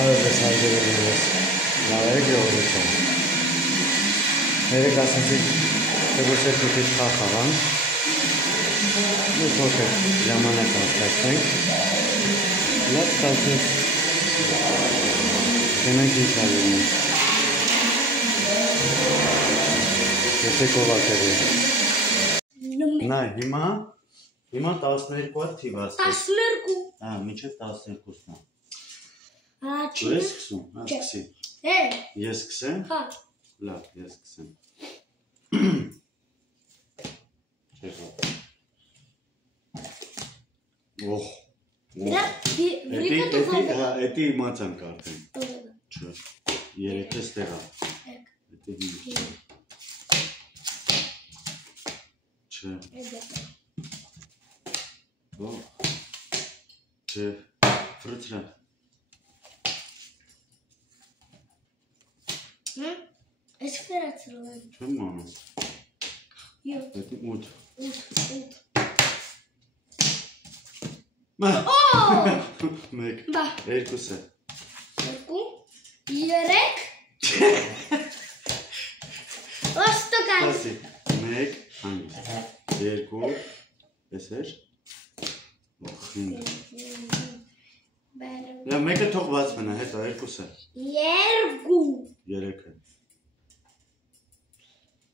Այդպես հարգելի ես նավերը գյուղը Երեք ասացի դրուսը քիչ խախաղան Մի փոքր ժամանակ անցկացնենք Լավ ստացվեց Գնանք ինչ արվում Եսեք ով ակերի Նայ, հիմա 12-ատ թիվ ասես 12 Մինչև 12-ն Առաջինը Դու ես սկսում, սկսի Ես սկսեմ Հա Լավ, ես սկսեմ Օհ Էտի իմացանք արդեն Չէ, երեքը ստեղա Էտի հիմա Չէ Օհ Չէ, վրծրա Ես վերացրել եմ Չեմ անում Էտի 8 Մեկ, երկուս է Երկու, երեք Ոստոկան Ասի, մեկ, հանգ Երկու, ես էր Մեկը թող բաց մնա, հետո երկուս է Երկու Երեքը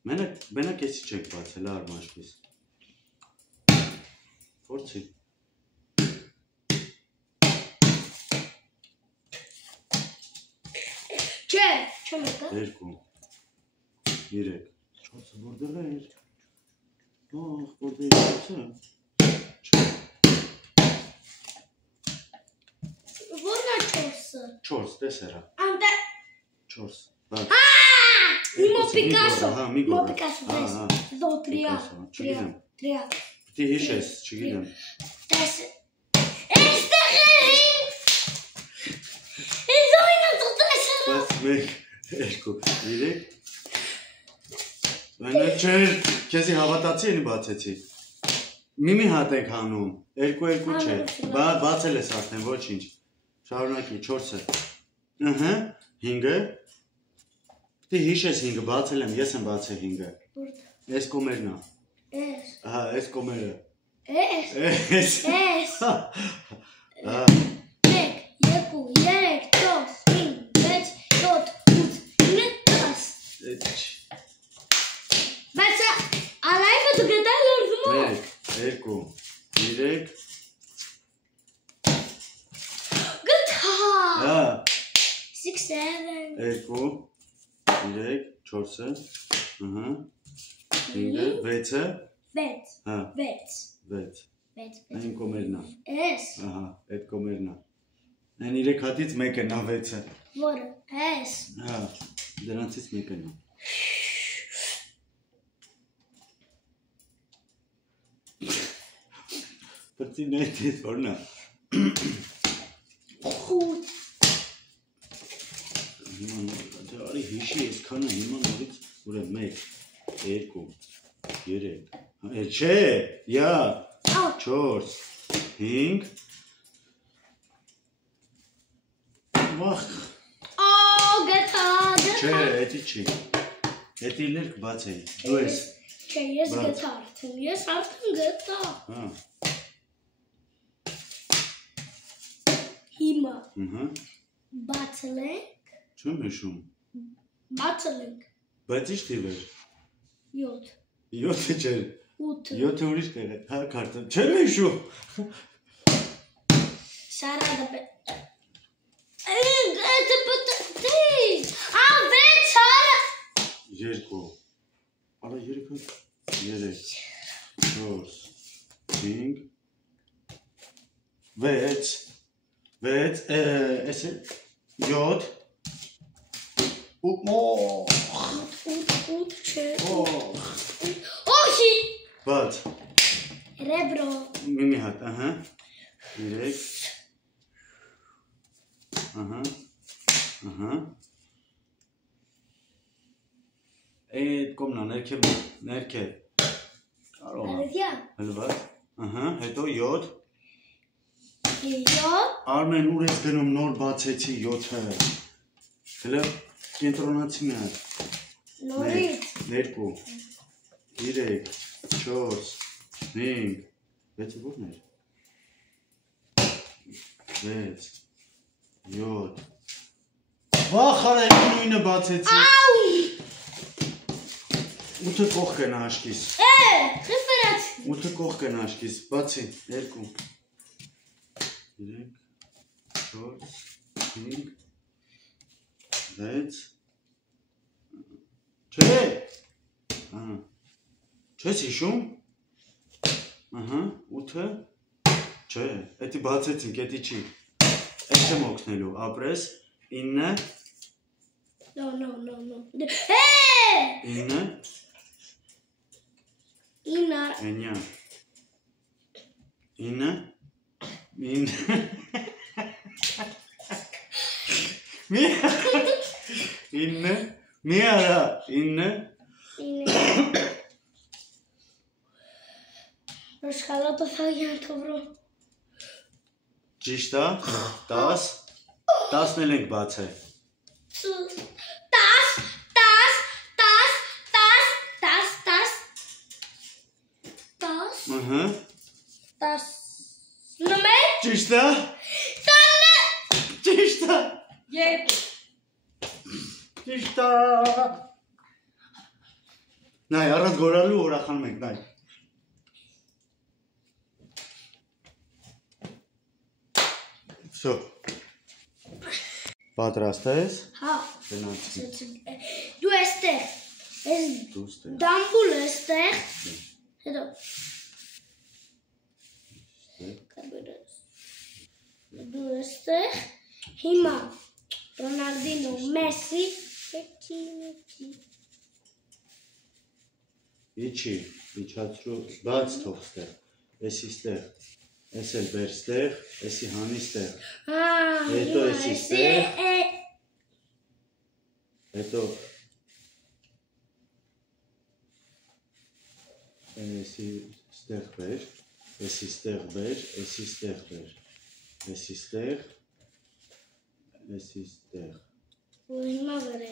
Մենակ եսի չեք բացել, արմաշվիս Փորձի Չէ, չմեկը Երկու Երեք Չորսը որդեղ էր Ող, որդեղ չորսը Որն է չորսը Չորս, տեսերա Անդե Չորս Մոպիկասո Մոպիկասո Զո, տրիա Չգիտեմ Տրիա Պիտի հիշես, չգիտեմ Տես Էստեղ էրին Էզոյնը տոտեսը Բայց մեկ, երկու, երեք Մենակ չէր, կեզի հավատացի ենի բացեցի Միմի հատ եք հանում, երկու չէ Բացել ես արդեն, ոչ ինչ Շարունակի, չորսը Հինգը Պիտի հիշես հինգը, բացել եմ, ես եմ բացել հինգը Ես կոմերնա Ես Հա, ես կոմերը Ես Մեկ, երկու, երեք, չորս, հինգ, վեց, յոթ, ութ, ինը, տաս Բայց ալայվը դու գտալ լորվում ո Մեկ, երկու, երեք Գտա 6, 7 Երկու, երեք, չորսը Հինգը, վեցը Վեց Վեց Այն կոմերնա Ես Ահա, այդ կոմերնա Այն իրեք հատից մեկ է նա վեցը Որը, ես Հա, դրանցից մեկ է նա Պրծին այդից որնա Խուտ Արի հիշի ես քանը հիմա նորից ուր է մեկ, երկու, երեք Չէ, յա, չորս, հինգ Վախ Գտա Չէ, էտի չի Էտի լերկ բաց էի, դու ես Չէ, ես գտա արդեն, ես արդեն գտա Հիմա Բացել ենք Չեմ հիշում Բացել ենք Բայց ինչ թիվ էր 7 7-ը չէր 8 7-ը ուրիշ տեղ է, հա քարտը, չեմ հիշում Սարադը պետ Էդը պետի Ավեց հարը Երկու Արա երեքը Երեք Չորս Հինգ Վեց Վեց Էս է 7 Ութ չէ Օհ Օհի Բաց Ռեբրո Միմի հատ, ահա Երեք Ահա Այդ կոմնա, ներքև Կարող Արևյա Հլված Ահա, հետո 7 7 Արմեն ուր ես գնում նոր բացեցի 7-ը։ Հələ կենտրոնացի մի հատ։ նորից 2 3 4 5 6 որն էր 6 7 Վախար է նույնը բացեցի։ 8-ը կողք են աշկիս։ Ռեֆերաց 8-ը կողք են աշկիս, բացի 2 3 4 5 6 Չէ։ Ահա։ Չես հիշում։ Ահա, 8-ը։ Չէ, էդի բացեցինք, էդի չի։ Էդ չեմ օգնելու, ապրես 9 No 9 Ինա Enja 9 մի արա 9 Ռոշկալոտը ֆագյան թովրում Ճիշտ է 10 10-ն ենք բացել 10 Ահա 10 նոմեր Ճիշտ է Ճիշտ է Ճիշտ է Նայ առանց գորալու ուրախանում ենք նայ Всё Պատրաստ ես Հա Գնացի Դու էստեղ Դու ստեղ դամբուլը էստեղ հետո Դու էստեղ հիմա Ռոնալդինո Մեսի Իչի իջացրու բաց թող ստեղ Էսի ստեղ Էս էլ բեր ստեղ Էսի հանի ստեղ Հետո էսի ստեղ Հետո Էսի ստեղ բեր Էսի ստեղ բեր Էսի ստեղ բեր Էսի ստեղ Էսի ստեղ Հիմա վերև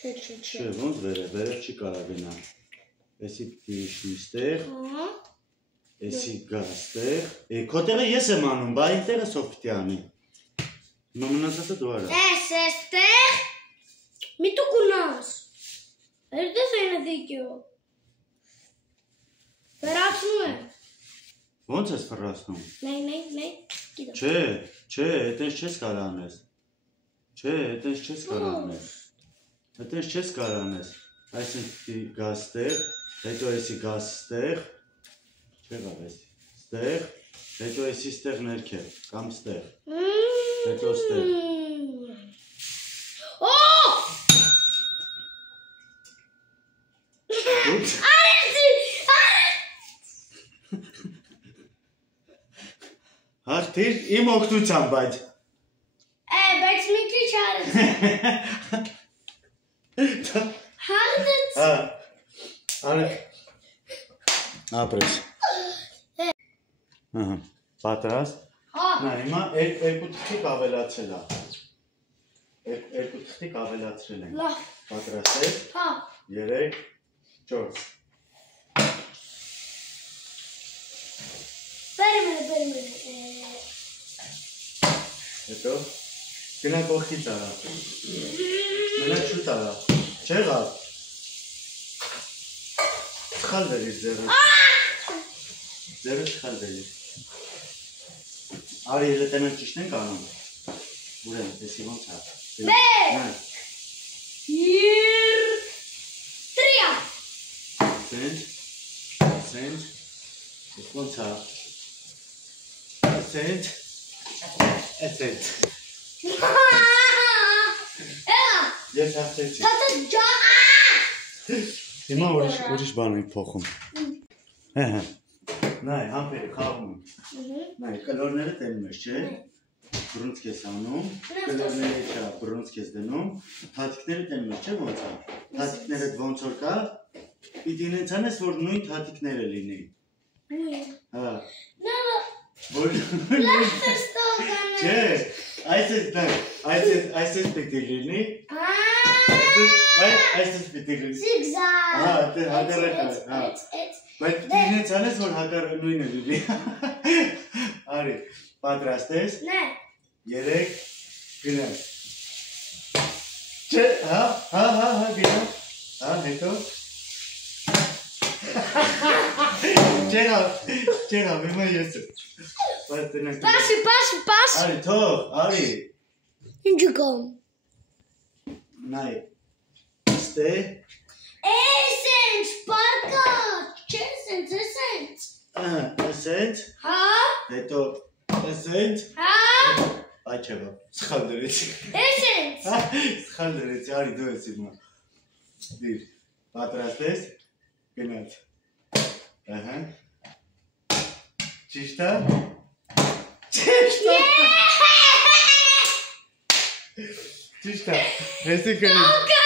Չէ ոնց վերև չի կարա գնա Էսի պիտի իշնի ստեղ Էսի գա ստեղ Քո տեղը ես եմ անում բա իմ տեղը սով պիտի անի Հիմա մնացածը դու արա Էս էստեղ մի դու կունաս Երդես այն դիկյո Վերացնում եմ Ոնց ես ֆռացնում Նայ Չէ այտենց չես կարա անես Չէ այտենց չես կարա անես Այտենց չես կարա անես Այսինքն պիտի գա ստեղ Հետո էսի գա ստեղ Չեղավ էսի Ստեղ Հետո էսի ստեղ ներքև Կամ ստեղ Հետո ստեղ Հարթիր իմ օգնությամբ բայց Բայց մի քիչ արեց Հարդեց Արեք Ապրես Պատրաստ Նա հիմա երկու թղթիկ ավելացել է Երկու թղթիկ ավելացրել ենք Պատրաստ ես 3 4 Բերմել Հետո գնա կողքից արա Մենակ շուտ արա Չեղավ Սխալ վերիր ձերը Ձերը սխալ վերիր Արի ելը տենան ճիշտ ենք անում Ուրեմ, եսի ոնց հա Մեկ Տրիա Սենջ Ոնց հա Սենջ Էսենջ Ես հաղթեցի Հիմա ուրիշ բան ենք փոխում Նայ, համպերը խաղում Նայ, կլորները տենում ես, չէ Բրունցք ես անում Կլորները չա, բրունցք ես դնում Թաթիկները տենում ես, չէ ոնց է Թաթիկները ոնց որ կա Պիտի ինենց անես, որ նույն թաթիկները լինի Հա Չէ, այսպես պիտի լինի։ Այսպես պիտի լինի։ Zigzag։ Հա, դե հակառակը, հա։ Բայց դինից անես որ հակառակը նույնը լինի։ Արի, պատրաստ ես։ Նե։ 3 գնա։ Չէ, հա, գնա։ Հա, հետո։ Չեղավ, հիմա ես եմ։ Պաշ։ Արի, թող, արի։ Ինչ կամ։ Նայ, ստե։ Էսենց, պարկա, չէ, էսենց։ Ասենց, Հա։ հետո, ասենց, Հա։ այ չեղավ, սխալ դրեցի։ Էսենց։ Սխալ դրեցի, արի դու ես հիմա։ Դիր, պատրաստ ես, գնաց։ Ահա։ Ճիշտ է։ Ճիշտ է։ Հեսի կրի։